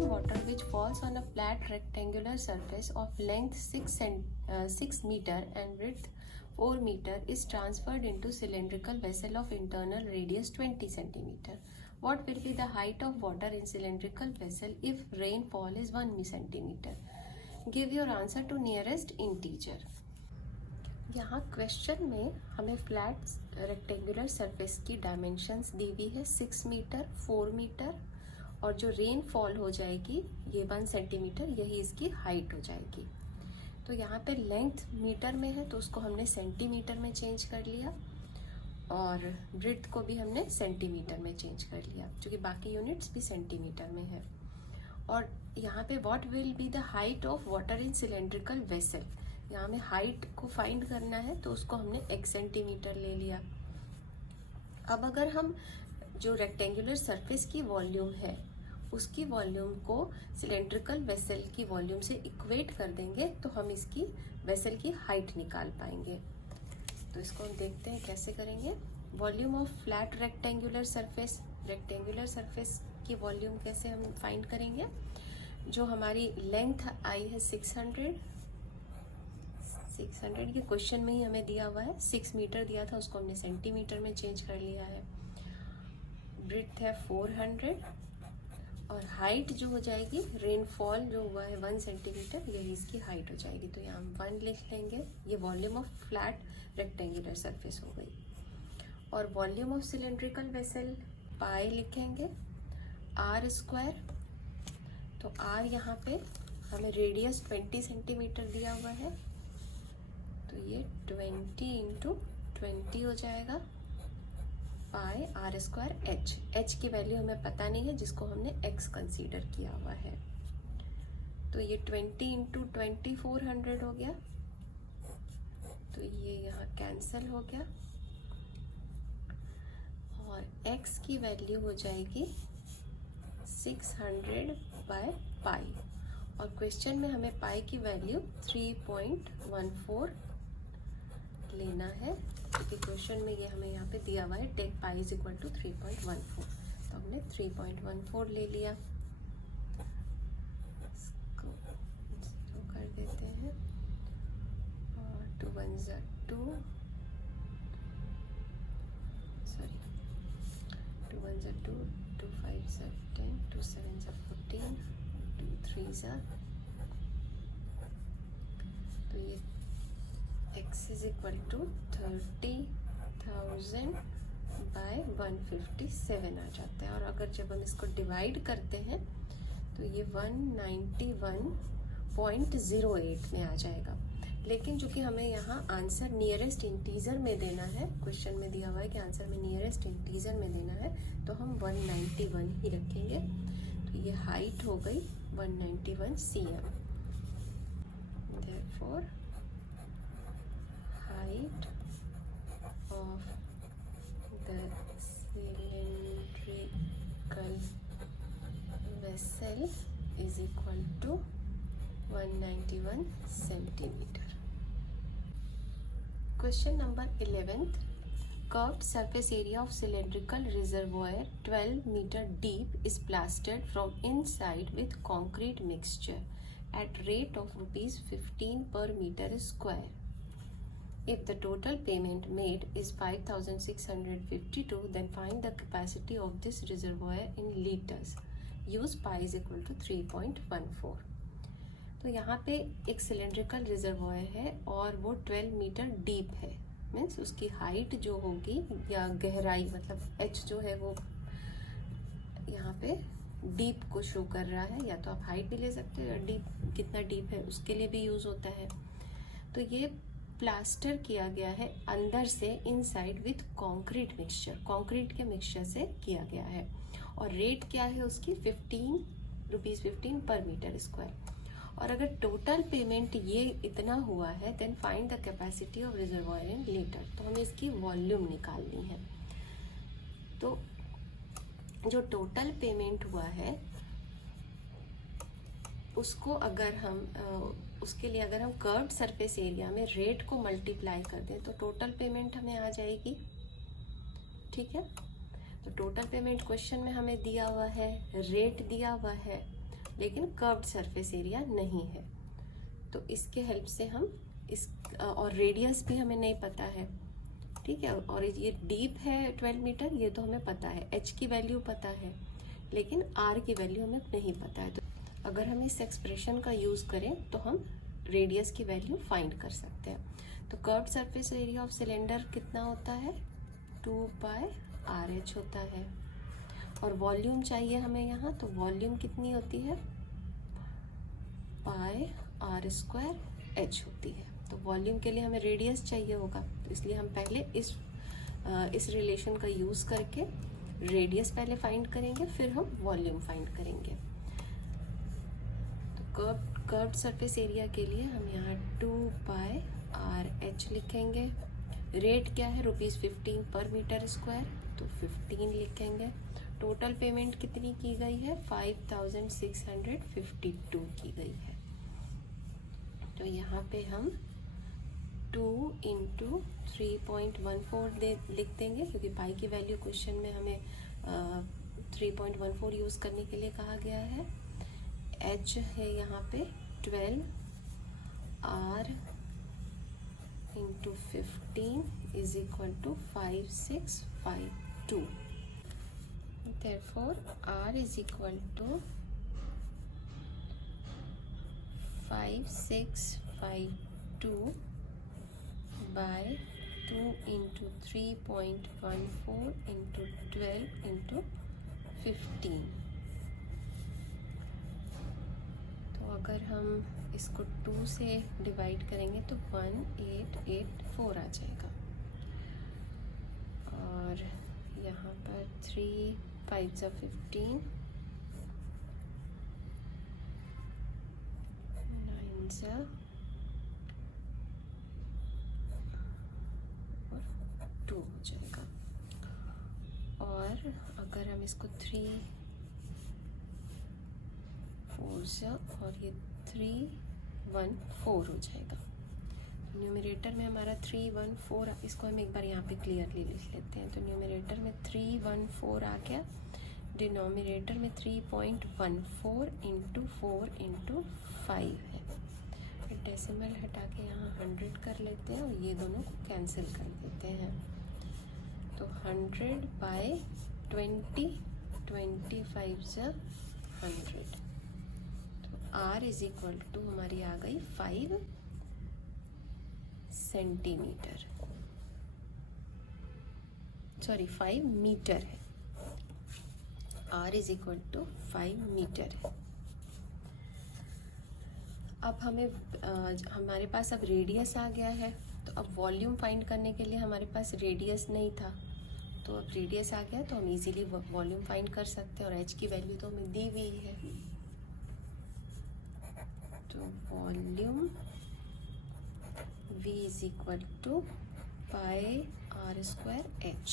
rainwater which falls on a flat rectangular surface of length 6 meter and width 4 meter is transferred into cylindrical vessel of internal radius 20 centimeter. What will be the height of water in cylindrical vessel if rainfall is 1 centimeter? Give your answer to nearest integer. यहाँ question में हमें flat rectangular surface की dimensions दी हुई है 6 metre 4 metre और जो rain fall हो जाएगी ये 1 सेंटीमीटर, यही इसकी हाइट हो जाएगी। तो यहाँ पे लेंथ मीटर में है तो उसको हमने सेंटीमीटर में चेंज कर लिया और ब्रेड्थ को भी हमने सेंटीमीटर में चेंज कर लिया, क्योंकि बाकी यूनिट्स भी सेंटीमीटर में है। और यहाँ पे what will be the height of water in cylindrical vessel, यहाँ में हाइट को फाइंड करना है तो उसको हमने एक सेंटीमीटर ले लिया। अब अगर हम जो रेक्टेंगुलर सरफेस की वॉल्यूम है उसकी वॉल्यूम को सिलेंड्रिकल वेसल की वॉल्यूम से इक्वेट कर देंगे तो हम इसकी वेसल की हाइट निकाल पाएंगे। तो इसको हम देखते हैं कैसे करेंगे। Volume of flat rectangular surface की वॉल्यूम कैसे हम फाइंड करेंगे। जो हमारी लेंथ आई है 600 के क्वेश्चन में ही हमें दिया हुआ है, 6 मीटर दिया था उसको हमने सेंटीमीटर में चेंज कर लिया है। ब्रेड्थ है 400 और हाइट जो हो जाएगी, रेनफॉल जो हुआ है 1 सेंटीमीटर, यही इसकी हाइट हो जाएगी। तो यहाँ हम 1 लिख लेंगे। ये volume of flat rectangular surface हो गई। और वॉल्यूम ऑफ सिलेंड्रिकल वेसल पाई लिखेंगे r²। तो r यहाँ पे हमें रेडियस 20 सेंटीमीटर दिया हुआ है तो ये 20 इंटू 20 हो जाएगा पाई r²h। h की वैल्यू हमें पता नहीं है जिसको हमने x कंसीडर किया हुआ है। तो ये 20 इंटू 20 400 हो गया, तो ये यहाँ कैंसिल हो गया और x की वैल्यू हो जाएगी 600 बाय पाई। और क्वेश्चन में हमें पाई की वैल्यू 3.14 लेना है, क्योंकि क्वेश्चन में ये हमें यहाँ पे दिया हुआ है take pi is equal to 3.14, तो हमने 3.14 ले लिया। इसको कर देते हैं और 2 1 2 2 1 2 2 5 10 2 7 14 2 3 तो ये x is equal to 30,000 by 157 आ जाता है। और अगर जब हम इसको डिवाइड करते हैं तो ये 191.08 में आ जाएगा। लेकिन चूंकि हमें यहाँ आंसर नियरेस्ट इंटीजर में देना है, क्वेश्चन में दिया हुआ है कि आंसर में नियरेस्ट इंटीजर में देना है, तो हम 191 ही रखेंगे। तो ये हाइट हो गई 191 cm। Therefore, height of the cylindrical vessel is equal to 191 centimeter. Question number 11th. Curved surface area of cylindrical reservoir 12 meter deep is plastered from inside with concrete mixture at rate of ₹15 per meter square. If the total payment made is 5,652, then find the capacity of this reservoir in liters. Use pi is equal to 3.14. तो यहाँ पे एक cylindrical reservoir है और वो 12 metre deep है, means उसकी height जो होगी या गहराई, मतलब h जो है वो यहाँ पे डीप को शो कर रहा है। या तो आप हाइट भी ले सकते हो या डीप कितना डीप है उसके लिए भी यूज होता है। तो ये प्लास्टर किया गया है अंदर से inside with concrete mixture, concrete के मिक्सचर से किया गया है। और रेट क्या है उसकी ₹15 पर मीटर स्क्वायर। और अगर टोटल पेमेंट ये इतना हुआ है, then find the capacity of reservoir in litre. तो हमें इसकी वॉल्यूम निकालनी है। तो जो टोटल पेमेंट हुआ है उसको अगर हम उसके लिए अगर हम कर्व्ड सरफेस एरिया में रेट को मल्टीप्लाई कर दें तो टोटल पेमेंट हमें आ जाएगी। ठीक है, तो टोटल पेमेंट क्वेश्चन में हमें दिया हुआ है, रेट दिया हुआ है, लेकिन कर्व्ड सरफेस एरिया नहीं है। तो इसके हेल्प से हम इस और रेडियस भी हमें नहीं पता है, ठीक है। और ये डीप है 12 मीटर, ये तो हमें पता है, एच की वैल्यू पता है, लेकिन आर की वैल्यू हमें नहीं पता है। तो अगर हम इस एक्सप्रेशन का यूज़ करें तो हम रेडियस की वैल्यू फाइंड कर सकते हैं। तो curved surface area of cylinder कितना होता है, 2πRh होता है। और वॉल्यूम चाहिए हमें यहाँ, तो वॉल्यूम कितनी होती है, πr² होती है। तो वॉल्यूम के लिए हमें रेडियस चाहिए होगा, तो इसलिए हम पहले इस रिलेशन का यूज़ करके रेडियस पहले फाइंड करेंगे, फिर हम वॉल्यूम फाइंड करेंगे। तो कर्व्ड सरफेस एरिया के लिए हम यहाँ 2πRh लिखेंगे। रेट क्या है, ₹15 पर मीटर स्क्वायर, तो 15 लिखेंगे। टोटल पेमेंट कितनी की गई है, 5652 की गई है। तो यहाँ पे हम 2 × 3.14 लिख देंगे, क्योंकि पाई की वैल्यू क्वेश्चन में हमें 3.14 यूज़ करने के लिए कहा गया है। h है यहाँ पे 12, r × 15 = 5652। Therefore, r = 5652 by 2 × 3.14 × 12 × 15। तो अगर हम इसको 2 से डिवाइड करेंगे तो 1884 आ जाएगा। और यहाँ पर 3 5 × 15, 9 × 2 हो जाएगा। और अगर हम इसको 3 4 और ये 314 हो जाएगा। न्यूमरेटर में हमारा 314, इसको हम एक बार यहाँ पे क्लियरली लिख लेते हैं। तो न्यूमरेटर में 314 आ गया, डिनोमिनेटर में 3.14 × 4 × 5 है। फिर डेसिमल हटा के यहाँ 100 कर लेते हैं और ये दोनों को कैंसिल कर देते हैं। तो 100/20, 25 × 100। तो r = हमारी आ गई 5 सेंटीमीटर, सॉरी 5 मीटर है। r = 5 मीटर है। अब हमारे पास अब रेडियस आ गया है। तो अब वॉल्यूम फाइंड करने के लिए हमारे पास रेडियस नहीं था, तो अब रेडियस आ गया तो हम इजीली वॉल्यूम फाइंड कर सकते हैं। और h की वैल्यू तो हमें दी हुई है। तो वॉल्यूम v = πr²h।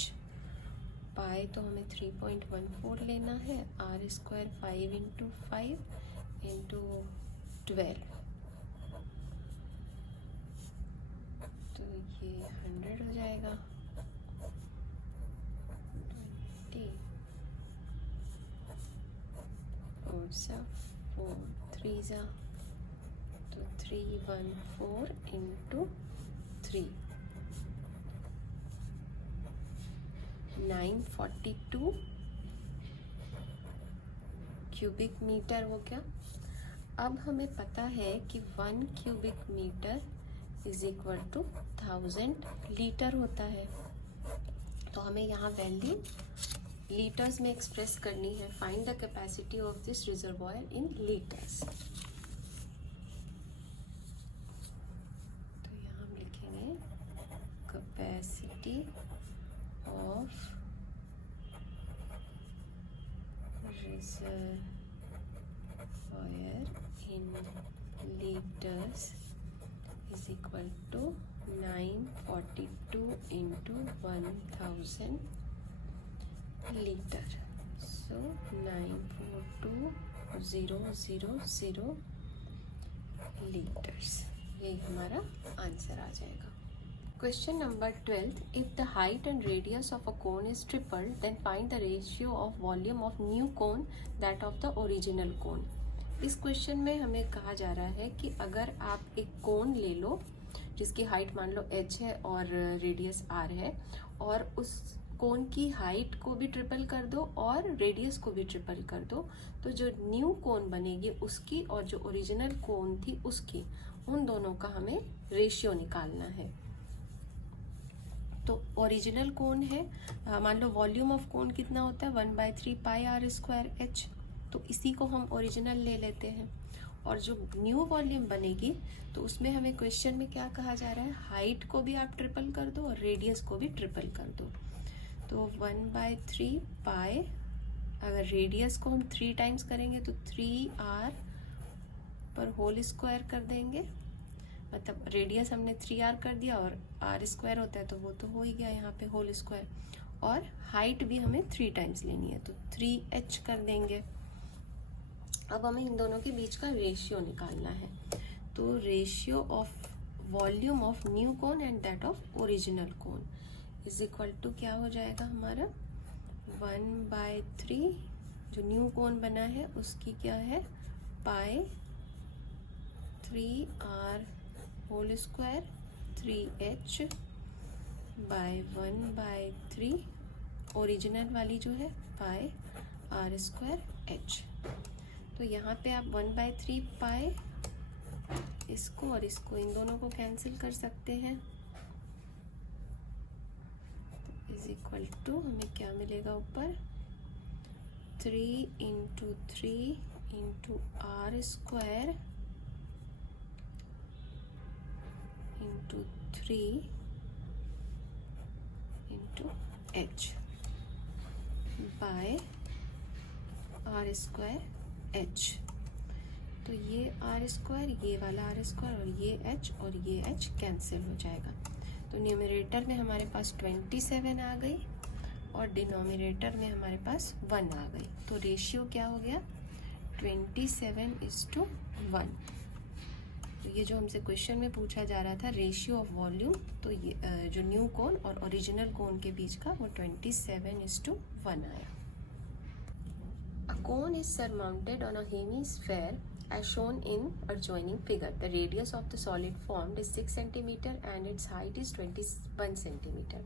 पाई तो हमें 3.14 लेना है, r² 5 × 5 × 12, तो ये 100 हो जाएगा। 20 4 × 4 3 × तो 314 × 3 942 क्यूबिक मीटर हो गया। अब हमें पता है कि 1 क्यूबिक मीटर = 1000 लीटर होता है। तो हमें यहाँ वैल्यू लीटर्स में एक्सप्रेस करनी है। Find the capacity of this reservoir in litres. तो यहाँ हम लिखेंगे capacity of reservoir in liters = 942 × 1000 liter. So 942,000 liters. यही हमारा आंसर आ जाएगा। Question number 12. If the height and radius of a cone is tripled, then find the ratio of volume of new cone that of the original cone. इस question में हमें कहा जा रहा है कि अगर आप एक कोन ले लो जिसकी हाइट मान लो h है और रेडियस r है, और उस कोन की हाइट को भी ट्रिपल कर दो और रेडियस को भी ट्रिपल कर दो, तो जो न्यू कोन बनेगी उसकी और जो ओरिजिनल कोन थी उसकी, उन दोनों का हमें रेशियो निकालना है। तो ओरिजिनल कोन है, मान लो वॉल्यूम ऑफ कोन कितना होता है 1/3 पाई आर स्क्वायर एच, तो इसी को हम ओरिजिनल ले लेते हैं। और जो न्यू वॉल्यूम बनेगी तो उसमें हमें क्वेश्चन में क्या कहा जा रहा है, हाइट को भी आप ट्रिपल कर दो और रेडियस को भी ट्रिपल कर दो। तो 1/3 पाई, अगर रेडियस को हम 3 टाइम्स करेंगे तो 3r पर होल स्क्वायर कर देंगे, मतलब रेडियस हमने 3r कर दिया और r स्क्वायर होता है तो वो तो हो ही गया यहाँ पे होल स्क्वायर, और हाइट भी हमें 3 टाइम्स लेनी है तो 3h कर देंगे। अब हमें इन दोनों के बीच का रेशियो निकालना है। तो ratio of volume of new cone and that of original cone is equal to क्या हो जाएगा हमारा 1/3, जो न्यू कोन बना है उसकी क्या है pi 3r whole square 3h by 1/3, original वाली जो है पाई r स्क्वायर h। तो यहाँ पे आप 1/3 पाई इसको और इसको, इन दोनों को कैंसिल कर सकते हैं, इज इक्वल टू हमें क्या मिलेगा ऊपर 3 × 3 × r square × 3 × h by r square h। तो ये r स्क्वायर, ये वाला r स्क्वायर और ये h और ये h कैंसिल हो जाएगा। तो न्यूमरेटर में हमारे पास 27 आ गई और डिनोमिनेटर में हमारे पास 1 आ गई। तो रेशियो क्या हो गया 27:1। तो ये जो हमसे क्वेश्चन में पूछा जा रहा था रेशियो ऑफ वॉल्यूम, तो ये जो न्यू कोन और ओरिजिनल कोन के बीच का वो 27:1 आया। A cone is surmounted on a hemisphere as shown in adjoining figure. The radius of the solid formed is 6 cm and its height is 21 cm.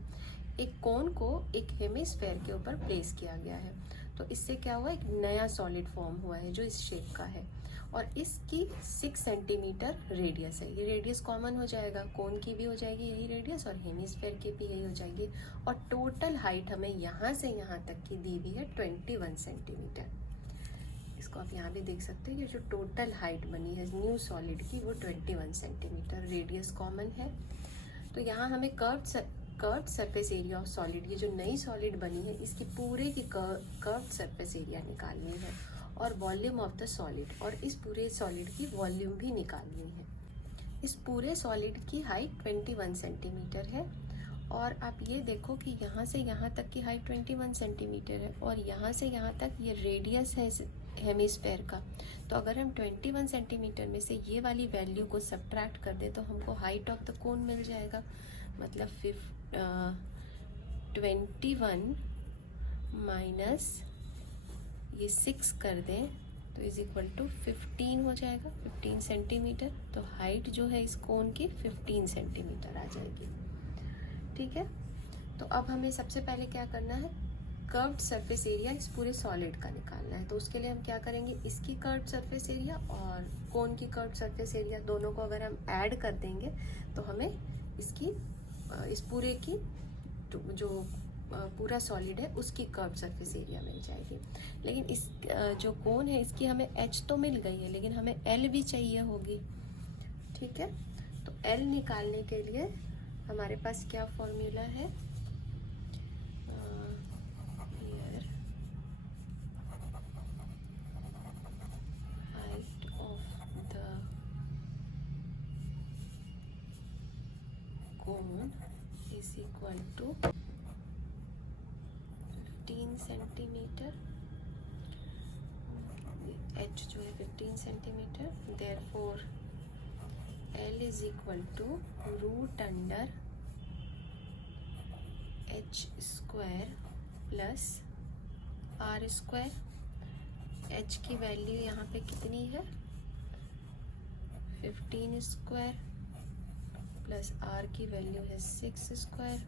एक कोन को एक हेमिस्फेयर के ऊपर प्लेस किया गया है, तो इससे क्या हुआ, एक नया सॉलिड फॉर्म हुआ है जो इस शेप का है और इसकी 6 सेंटीमीटर रेडियस है। ये रेडियस कॉमन हो जाएगा, कोन की भी हो जाएगी यही रेडियस और हेमिस्फेयर की भी यही हो जाएगी, और टोटल हाइट हमें यहाँ से यहाँ तक की दी हुई है 21 सेंटीमीटर। इसको आप यहाँ भी देख सकते हैं, ये जो टोटल हाइट बनी है न्यू सॉलिड की वो 21 सेंटीमीटर, रेडियस कॉमन है। तो यहाँ हमें curved surface area of solid, ये जो नई सॉलिड बनी है इसकी पूरे की कर्व्ड सरफेस एरिया निकालनी है, और वॉल्यूम ऑफ द सॉलिड, और इस पूरे सॉलिड की वॉल्यूम भी निकालनी है। इस पूरे सॉलिड की हाइट 21 सेंटीमीटर है, और आप ये देखो कि यहाँ से यहाँ तक की हाइट 21 सेंटीमीटर है और यहाँ से यहाँ तक ये रेडियस है हेमिस्फेयर का। तो अगर हम 21 सेंटीमीटर में से ये वाली वैल्यू को सब्ट्रैक्ट कर दें तो हमको हाइट ऑफ द कोन मिल जाएगा, मतलब 21 माइनस ये 6 कर दें तो इज इक्वल टू 15 हो जाएगा, 15 सेंटीमीटर। तो हाइट जो है इस कोन की 15 सेंटीमीटर आ जाएगी। ठीक है, तो अब हमें सबसे पहले क्या करना है, कर्व्ड सरफेस एरिया इस पूरे सॉलिड का निकालना है। तो उसके लिए हम क्या करेंगे, इसकी कर्व्ड सरफेस एरिया और कोन की कर्व्ड सरफेस एरिया दोनों को अगर हम ऐड कर देंगे तो हमें इसकी इस पूरे की जो पूरा सॉलिड है उसकी कर्व्ड सरफेस एरिया मिल जाएगी। लेकिन इस जो कोन है इसकी हमें h तो मिल गई है, लेकिन हमें l भी चाहिए होगी। ठीक है, तो l निकालने के लिए हमारे पास क्या फॉर्मूला है, height of the cone is equal to 15 centimetre, h जो है 15 centimetre, therefore L is equal to root under h square plus r square. h की वैल्यू यहाँ पे कितनी है 15 स्क्वायर प्लस r की वैल्यू है 6 स्क्वायर।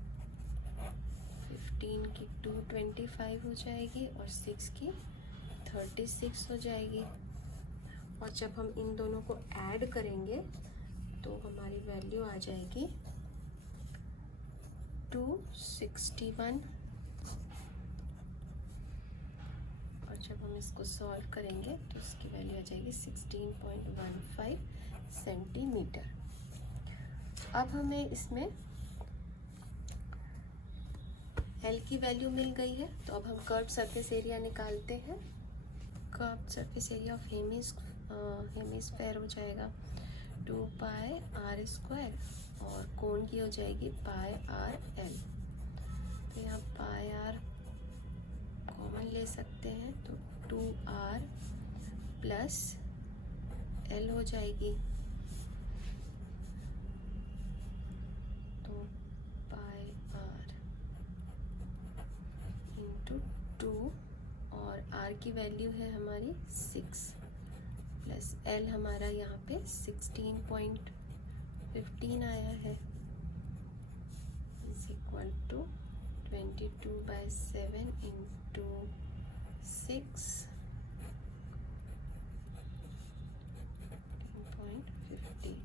15 की 225 हो जाएगी और 6 की 36 हो जाएगी। और जब हम इन दोनों को ऐड करेंगे तो हमारी वैल्यू आ जाएगी 261। और जब हम इसको सॉल्व करेंगे तो इसकी वैल्यू आ जाएगी 16.15 सेंटीमीटर। अब हमें इसमें L की वैल्यू मिल गई है, तो अब हम कर्व सरफेस एरिया निकालते हैं। Curve surface area of hemisphere हो जाएगा 2 पाई r स्क्वायर और कोण की हो जाएगी पाई r l। तो यहाँ पाई r कॉमन ले सकते हैं तो 2r प्लस l हो जाएगी। तो पाई r इंटू 2 और r की वैल्यू है हमारी 6 प्लस l हमारा यहाँ पे 16.15 आया है is equal to 22/7 into 6 10.50।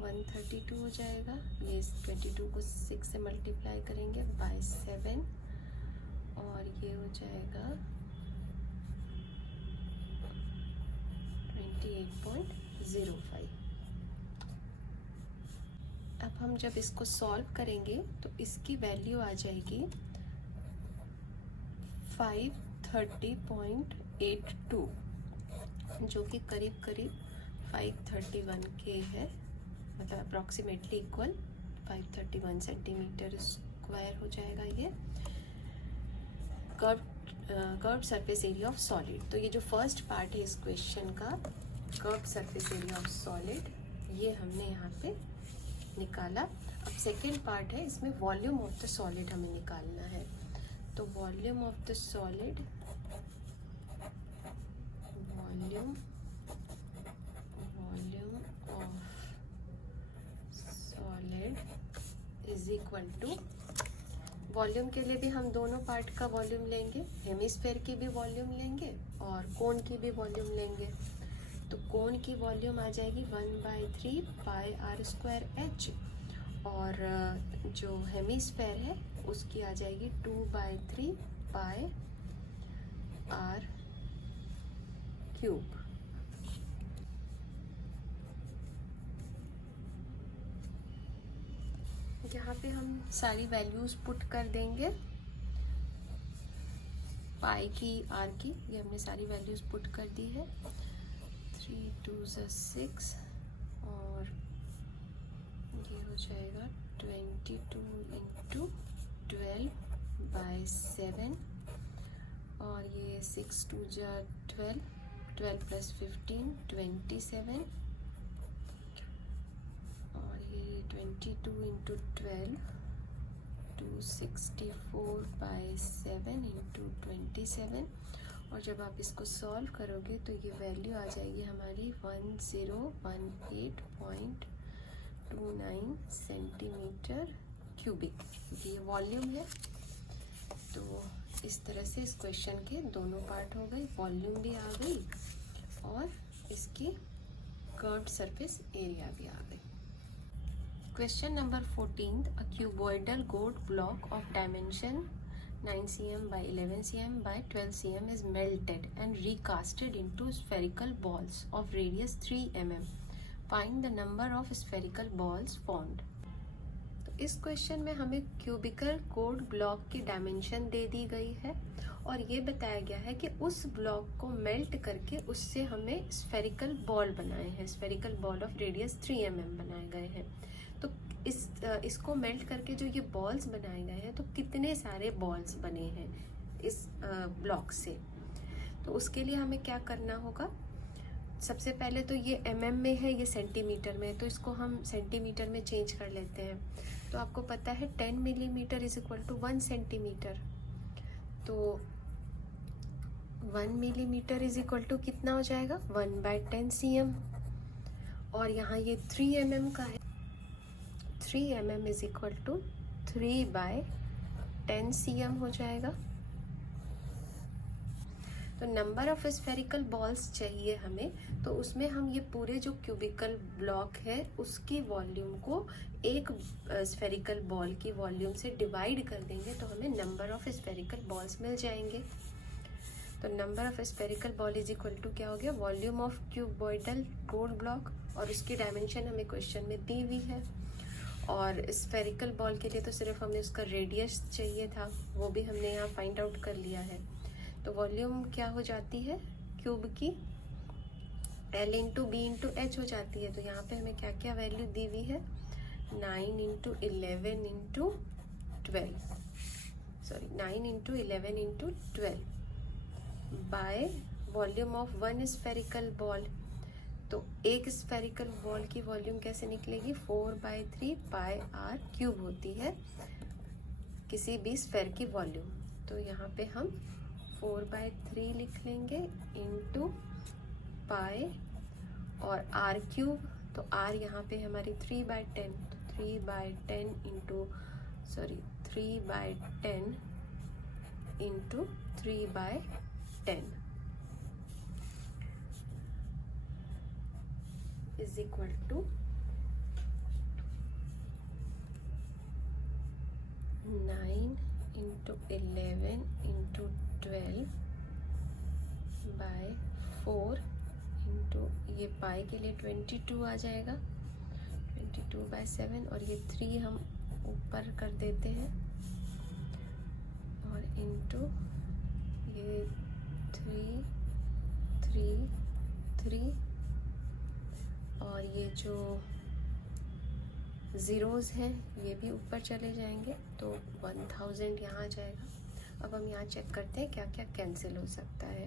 One 32 हो जाएगा। ये 22 को 6 से मल्टीप्लाई करेंगे बाय 7 और ये हो जाएगा 28.05। अब हम जब इसको सॉल्व करेंगे तो इसकी वैल्यू आ जाएगी 530.82 जो कि करीब करीब 531 के है, मतलब अप्रॉक्सीमेटली इक्वल 531 सेंटीमीटर स्क्वायर हो जाएगा ये curve surface area of solid. तो ये जो फर्स्ट पार्ट है इस क्वेश्चन का curve surface area of solid ये हमने यहाँ पे निकाला। अब सेकेंड पार्ट है, इसमें वॉल्यूम ऑफ द सॉलिड हमें निकालना है। तो volume of the solid volume of solid is equal to, volume के लिए भी हम दोनों पार्ट का वॉल्यूम लेंगे, हेमिस्फेयर की भी वॉल्यूम लेंगे और कोण की भी वॉल्यूम लेंगे। तो कोण की वॉल्यूम आ जाएगी 1/3 पाई r स्क्वायर h और जो हेमिस्फेयर है उसकी आ जाएगी 2/3 पाई r क्यूब। यहाँ पे हम सारी वैल्यूज पुट कर देंगे, पाई की आर की, ये हमने सारी वैल्यूज पुट कर दी है। 3 2 6 और ये हो जाएगा 22 इंटू 12/7 और ये 6 2 12, 12 प्लस 15 27 और ये 22 इंटू 12 264/7 इंटू 27 और जब आप इसको सॉल्व करोगे तो ये वैल्यू आ जाएगी हमारी 1018.29 सेंटीमीटर क्यूबिक। ये वॉल्यूम है। तो इस तरह से इस क्वेश्चन के दोनों पार्ट हो गए, वॉल्यूम भी आ गई और इसकी कर्व्ड सरफेस एरिया भी आ गई। Question number 14, a cuboidal gourd block of dimension 9 cm by 11 cm by 12 cm is melted and recasted into spherical balls of radius 3 mm. Find the number of spherical balls formed. तो इस question में हमें cubicle gourd block की dimension दे दी गई है और ये बताया गया है कि उस ब्लॉक को मेल्ट करके उससे हमें स्फेरिकल बॉल बनाए हैं, spherical ball of radius 3 mm बनाए गए हैं। तो इसको मेल्ट करके जो ये बॉल्स बनाए गए हैं तो कितने सारे बॉल्स बने हैं इस ब्लॉक से। तो उसके लिए हमें क्या करना होगा, सबसे पहले तो ये mm में है, ये सेंटीमीटर में है, तो इसको हम सेंटीमीटर में चेंज कर लेते हैं। तो आपको पता है 10 millimetre is equal to 1 centimetre, तो 1 मिलीमीटर इज इक्वल टू कितना हो जाएगा 1/10 cm। और यहाँ ये 3 mm का है, 3 mm is equal to 3/10 cm हो जाएगा। तो नंबर ऑफ स्फेरिकल बॉल्स चाहिए हमें, तो उसमें हम ये पूरे जो क्यूबिकल ब्लॉक है उसकी वॉल्यूम को एक स्फेरिकल बॉल की वॉल्यूम से डिवाइड कर देंगे, तो हमें नंबर ऑफ स्फेरिकल बॉल्स मिल जाएंगे। तो number of spherical ball is equal to क्या हो गया, volume of cuboidal road block, और उसकी डायमेंशन हमें क्वेश्चन में दी हुई है। और स्फेरिकल बॉल के लिए तो सिर्फ हमें उसका रेडियस चाहिए था, वो भी हमने यहाँ फाइंड आउट कर लिया है। तो वॉल्यूम क्या हो जाती है क्यूब की, L into B into H हो जाती है। तो यहाँ पे हमें क्या क्या वैल्यू दी हुई है, 9 into 11 into 12, sorry 9 into 11 into 12 by volume of 1 spherical ball. तो एक स्फेरिकल बॉल की वॉल्यूम कैसे निकलेगी, 4/3 पाई आर क्यूब होती है किसी भी स्फेयर की वॉल्यूम। तो यहाँ पे हम 4/3 लिख लेंगे इंटू पाई और आर क्यूब, तो आर यहाँ पे हमारी 3/10, तो 3/10 into 3/10 into 3/10 is equal to 9 into 11 into 12 by 4 into ये पाई के लिए 22 आ जाएगा, 22/7, और ये 3 हम ऊपर कर देते हैं, और इंटू ये 3 3 3, और ये जो ज़ीरोज़ हैं ये भी ऊपर चले जाएंगे, तो 1000 यहाँ आ जाएगा। अब हम यहाँ चेक करते हैं क्या क्या कैंसिल हो सकता है।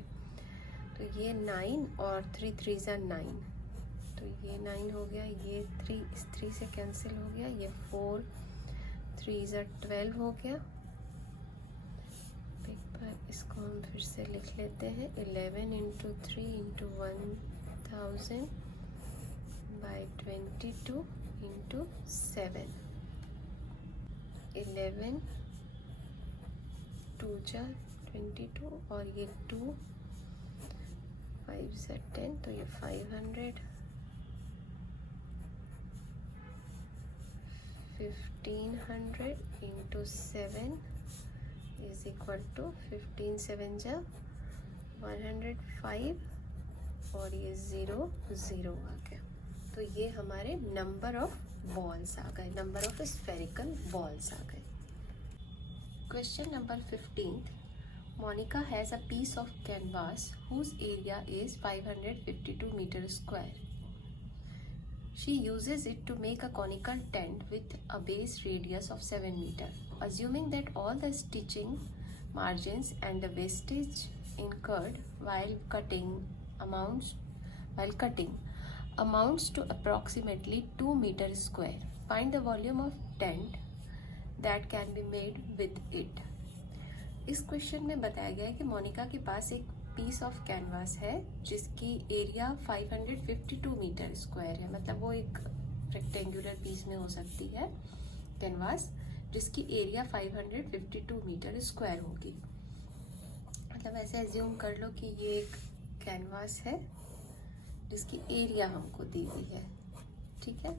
तो ये 9 और 3 3 ज़ा 9, तो ये 9 हो गया, ये 3 इस 3 से कैंसिल हो गया, ये 4 3 ज़ा 12 हो गया। इसको हम फिर से लिख लेते हैं, 11 इंटू 3 इंटू 1000 बाई 22 इंटू 7, 11 2 जा 22, और ये 2 5 से 10, तो ये 500, 1500 इंटू 7 इज इक्वल टू 15 7 जा 105, और ये 0 0 आ गया। तो ये हमारे नंबर ऑफ बॉल्स आ गए, नंबर ऑफ स्फेरिकल बॉल्स आ गए। Question number 15, Monica has a piece of canvas whose area is 552 meter square. She uses it to make a conical tent with a base radius of 7 meter. Assuming that all the stitching margins and the wastage incurred while cutting amounts to approximately 2 meter square. Find the volume of tent that can be made with it. इस question में बताया गया है कि मोनिका के पास एक piece of canvas है जिसकी एरिया 552 मीटर स्क्वायर है, मतलब वो एक रेक्टेंगुलर पीस में हो सकती है कैनवास जिसकी एरिया 552 मीटर स्क्वायर होगी। मतलब ऐसे एज्यूम कर लो कि ये एक कैनवास है जिसकी एरिया हमको दी हुई है, ठीक है।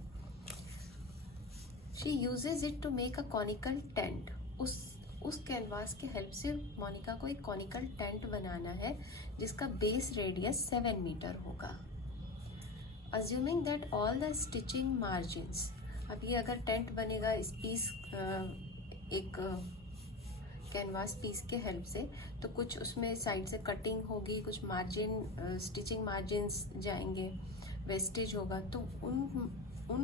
She uses it to make a conical tent. उस कैनवास के हेल्प से मोनिका को एक कॉनिकल टेंट बनाना है जिसका बेस रेडियस 7 मीटर होगा। Assuming that all the stitching margins, अब ये अगर टेंट बनेगा इस पीस एक कैनवास पीस के हेल्प से, तो कुछ उसमें साइड से कटिंग होगी, कुछ मार्जिन स्टिचिंग मार्जिन्स जाएंगे, वेस्टेज होगा, तो उन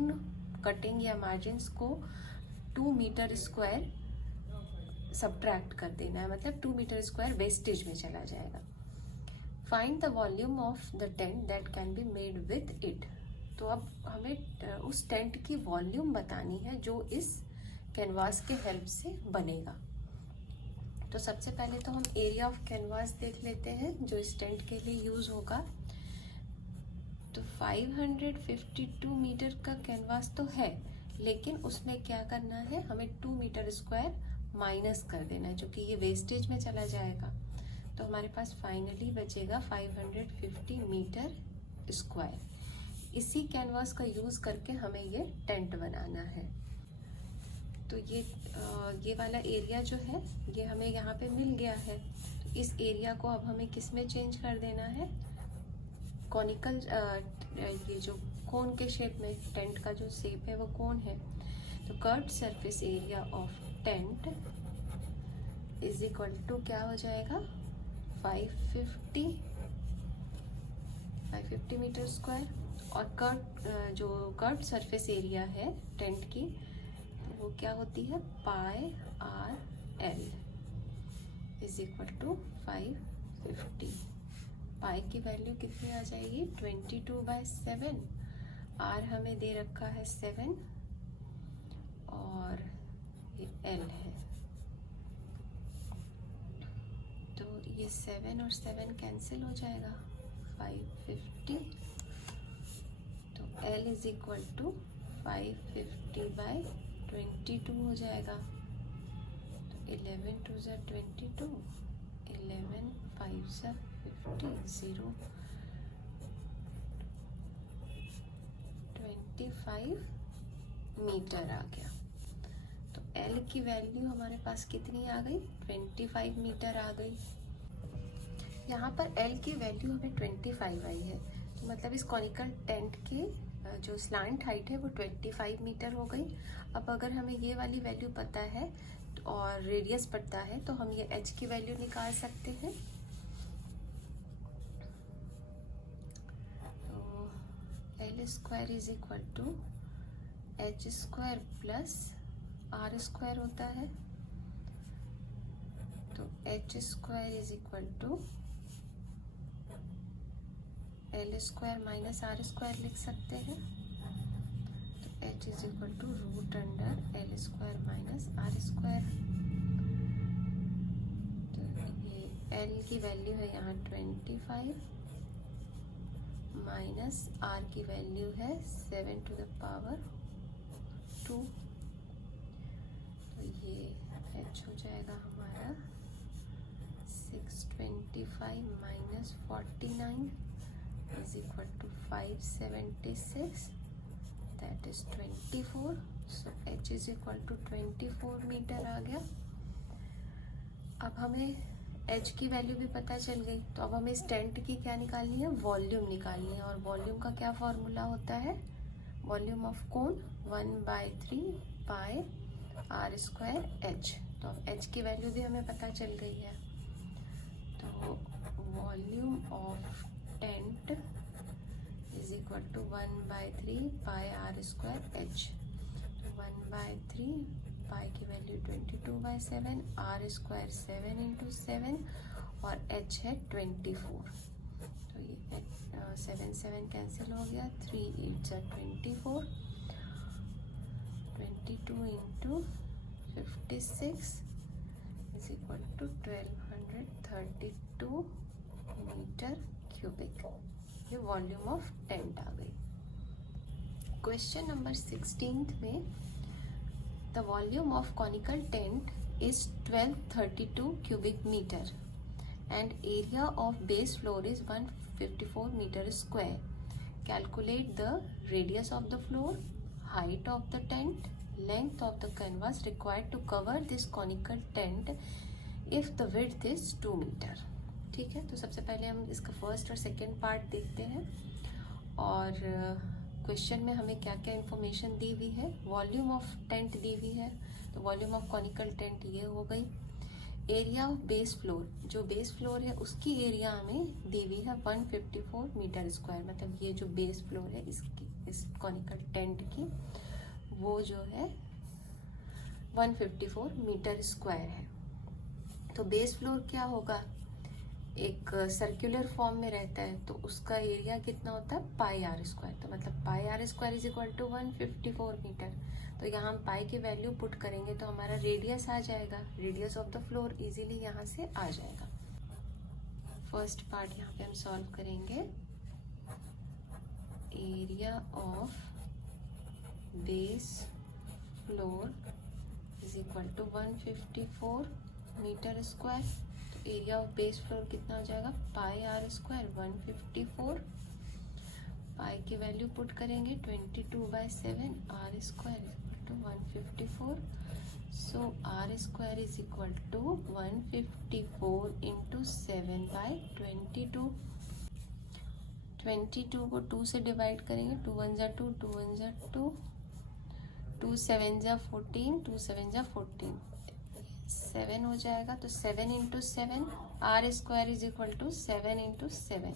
कटिंग या मार्जिन्स को 2 मीटर स्क्वायर सब्ट्रैक्ट कर देना है, मतलब 2 मीटर स्क्वायर वेस्टेज में चला जाएगा। Find the volume of the tent that can be made with it. तो अब हमें उस टेंट की वॉल्यूम बतानी है जो इस कैनवास के हेल्प से बनेगा। तो सबसे पहले तो हम एरिया ऑफ कैनवास देख लेते हैं जो इस टेंट के लिए यूज होगा। तो 552 मीटर का कैनवास तो है, लेकिन उसमें क्या करना है, हमें 2 मीटर स्क्वायर माइनस कर देना है, जो कि ये वेस्टेज में चला जाएगा। तो हमारे पास फाइनली बचेगा 550 मीटर स्क्वायर। इसी कैनवास का यूज करके हमें ये टेंट बनाना है। तो ये वाला एरिया जो है ये हमें यहाँ पे मिल गया है। तो इस एरिया को अब हमें किस में चेंज कर देना है, कॉनिकल, ये जो कोन के शेप में, टेंट का जो शेप है वो कोन है। तो curved surface area of tent is equal to क्या हो जाएगा, 550 मीटर स्क्वायर। और जो कर्व्ड सरफेस एरिया है टेंट की वो क्या होती है, pi are l is equal to 550। Pi की वैल्यू कितनी आ जाएगी, 22/7। आर हमें दे रखा है 7 और ये एल है। तो ये 7 और 7 कैंसिल हो जाएगा, 550। तो एल इज इक्वल टू 550/22 हो जाएगा। तो 11 2 22, 11 5 50, 0 25 मीटर आ गया। तो L की वैल्यू हमारे पास कितनी आ गई, 25 मीटर आ गई। यहाँ पर L की वैल्यू हमें 25 आई है, तो मतलब इस कॉनिकल टेंट की जो स्लांट हाइट है वो 25 मीटर हो गई। अब अगर हमें ये वाली वैल्यू पता है और रेडियस पता है तो हम ये H की वैल्यू निकाल सकते हैं। तो L square is equal to H square plus R square होता है। तो H square is equal to L square minus R square लिख सकते हैं। तो H is equal to root under L square minus R square. तो ये L की वैल्यू है यहाँ 25 माइनस R की वैल्यू है 7 टू द पावर 2। तो ये H हो जाएगा हमारा 625 minus 49 is equal to 576, that is 24. So H is equal to 24 metre आ गया। अब हमें H की वैल्यू भी पता चल गई, तो अब हमें इस टेंट की क्या निकालनी है, वॉल्यूम निकालनी है। और वॉल्यूम का क्या फॉर्मूला होता है, volume of cone 1/3 pi are square H। तो अब H की वैल्यू भी हमें पता चल गई है। तो volume of tent is equal to 1/3 pi are square H। 1/3 pi की वैल्यू 22/7, आर स्क्वायर 7 × 7 और H है 24। तो ये 7 7 कैंसिल हो गया, 3 8 24, 22 × 56 is equal to 1232 metre cubic. ये वॉल्यूम ऑफ टेंट आ गई। क्वेश्चन नंबर 16 में the volume of conical tent is 1232 cubic metre and area of base floor is 154 metre square. Calculate the radius of the floor, height of the tent, length of the canvas required to cover this conical tent if the width is 2 metre. ठीक है, तो सबसे पहले हम इसका first और second part देखते हैं। और क्वेश्चन में हमें क्या क्या इन्फॉर्मेशन दी हुई है, वॉल्यूम ऑफ टेंट दी हुई है। तो वॉल्यूम ऑफ कॉनिकल टेंट ये हो गई। एरिया ऑफ बेस फ्लोर, जो बेस फ्लोर है उसकी एरिया हमें दी हुई है 154 मीटर स्क्वायर। मतलब ये जो बेस फ्लोर है इसकी, इस कॉनिकल टेंट की, वो जो है 154 मीटर स्क्वायर है। तो बेस फ्लोर क्या होगा, एक सर्कुलर फॉर्म में रहता है तो उसका एरिया कितना होता है पाई आर स्क्वायर। तो मतलब pi are square is equal to 154 meter. तो यहाँ हम पाई की वैल्यू पुट करेंगे तो हमारा रेडियस आ जाएगा, radius of the floor easily यहाँ से आ जाएगा। फर्स्ट पार्ट यहाँ पे हम सॉल्व करेंगे। Area of base floor is equal to 154 metre square. तो एरिया ऑफ बेस फ्लोर कितना हो जाएगा पाई आर स्क्वायर 154। पाई की वैल्यू पुट करेंगे 22/7 R square equal to 154। So R square is equal to 154 into 7/22। 22 को 2 से डिवाइड करेंगे, 2 1 जा 2, 2 1 जा 2, 2 7 जा 14, 2 7 जा 14, 7 हो जाएगा। तो 7 into 7 r square is equal to 7 into 7।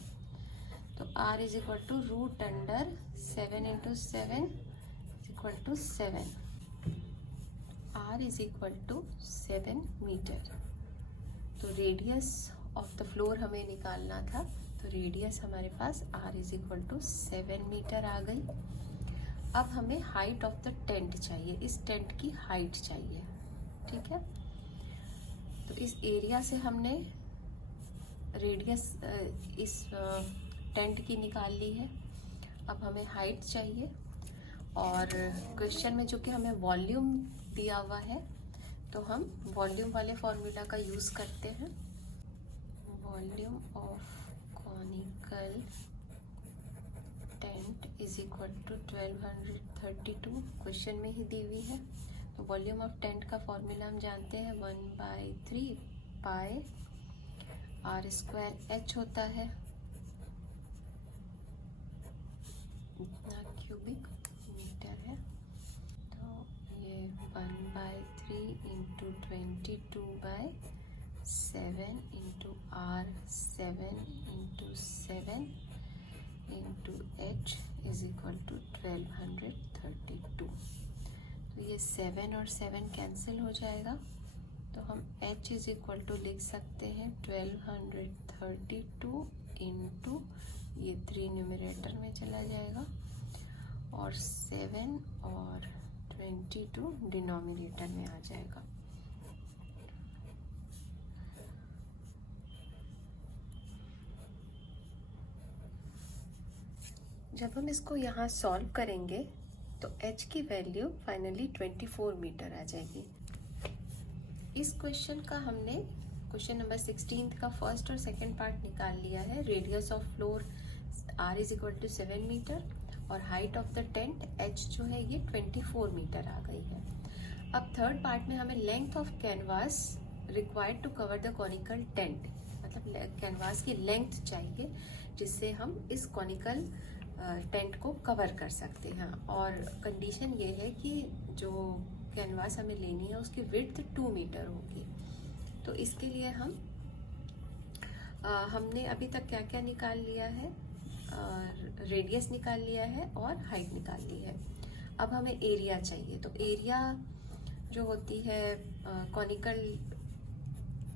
तो r is equal to root under 7 into 7 is equal to 7। r is equal to 7 meter. तो रेडियस ऑफ द फ्लोर हमें निकालना था, तो रेडियस हमारे पास r is equal to 7 meter आ गई। अब हमें हाइट ऑफ द टेंट चाहिए, इस टेंट की हाइट चाहिए, ठीक है। तो इस एरिया से हमने रेडियस इस टेंट की निकाल ली है। अब हमें हाइट चाहिए और क्वेश्चन में जो कि हमें वॉल्यूम दिया हुआ है तो हम वॉल्यूम वाले फॉर्मूला का यूज़ करते हैं। Volume of conical tent is equal to 1232, question में ही दी हुई है। तो वॉल्यूम ऑफ टेंट का फॉर्मूला हम जानते हैं 1/3 पाई आर स्क्वायर एच होता है, इतना क्यूबिक मीटर है। तो ये 1/3 into 22/7 into R 7 into 7 into H is equal to 1232। तो ये 7 और 7 कैंसिल हो जाएगा, तो हम H इज इक्वल टू लिख सकते हैं 1232 इंटू ये 3 न्यूमरेटर में चला जाएगा और 7 और 22 डिनोमिनेटर में आ जाएगा। जब हम इसको यहाँ सॉल्व करेंगे तो H की वैल्यू फाइनली 24 मीटर आ जाएगी। इस क्वेश्चन का हमने क्वेश्चन नंबर 16 का फर्स्ट और सेकंड पार्ट निकाल लिया है। Radius of floor r is equal to 7 meter और height of the tent h जो है ये 24 मीटर आ गई है। अब थर्ड पार्ट में हमें length of canvas required to cover the conical tent, मतलब कैनवास की लेंथ चाहिए जिससे हम इस कॉनिकल टेंट को कवर कर सकते हैं। और कंडीशन ये है कि जो कैनवास हमें लेनी है उसकी विड्थ 2 मीटर होगी। तो इसके लिए हमने अभी तक क्या क्या निकाल लिया है, रेडियस निकाल लिया है और हाइट निकाल ली है। अब हमें एरिया चाहिए। तो एरिया जो होती है कॉनिकल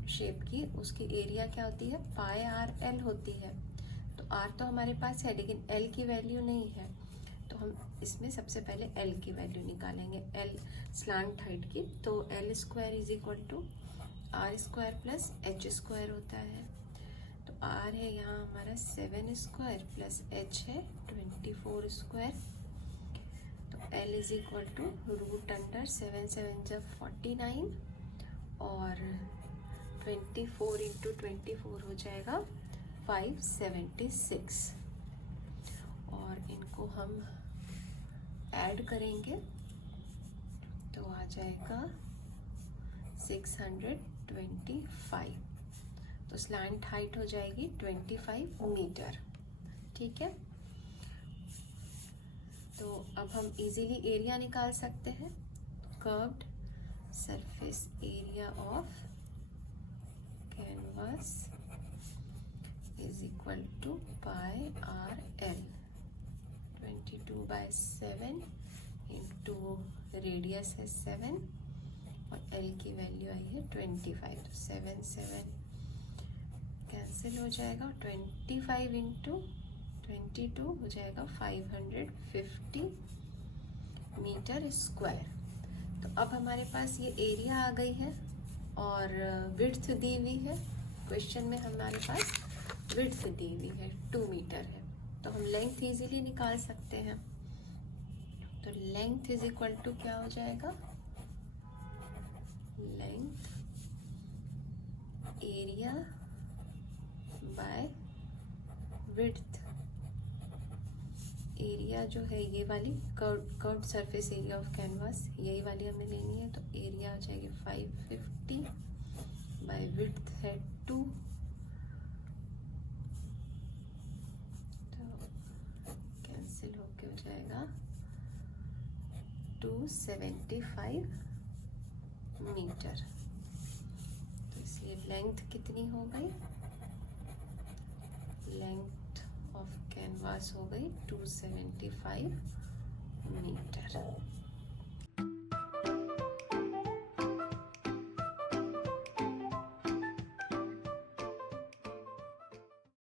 शेप की, उसकी एरिया क्या होती है पाई आर एल होती है। तो आर तो हमारे पास है लेकिन एल की वैल्यू नहीं है, तो हम इसमें सबसे पहले एल की वैल्यू निकालेंगे, एल स्लांट हाइट की। तो L square is equal to R square plus H square होता है। तो आर है यहाँ हमारा 7 स्क्वायर प्लस एच है 24 स्क्वायर। तो L is equal to root under 7 7 जब 49 और 24 इंटू 24 हो जाएगा 576 और इनको हम ऐड करेंगे तो आ जाएगा 625। तो स्लैंट हाइट हो जाएगी 25 मीटर, ठीक है। तो अब हम इजीली एरिया निकाल सकते हैं। Curved surface area of canvas is equal to pi are L 22/7 into radius है 7 और एल की वैल्यू आई है 25। तो 7 7 कैंसिल हो जाएगा, 25 इंटू 22 हो जाएगा 550 मीटर स्क्वायर। तो अब हमारे पास ये एरिया आ गई है और विड्थ दी हुई है। क्वेश्चन में हमारे पास विड्थ दी हुई है 2 मीटर है, तो हम लेंथ इजीली निकाल सकते हैं। तो लेंथ इज इक्वल टू क्या हो जाएगा, length area bye width. Area जो है ये वाली curved surface area of canvas, यही वाली हमें लेनी है। तो एरिया हो जाएगी 550 बाय विड्थ है 2, तो कैंसिल होके हो जाएगा 275 मीटर। तो इसलिए लेंथ कितनी हो गई, लेंथ ऑफ कैनवास हो गई 275 मीटर।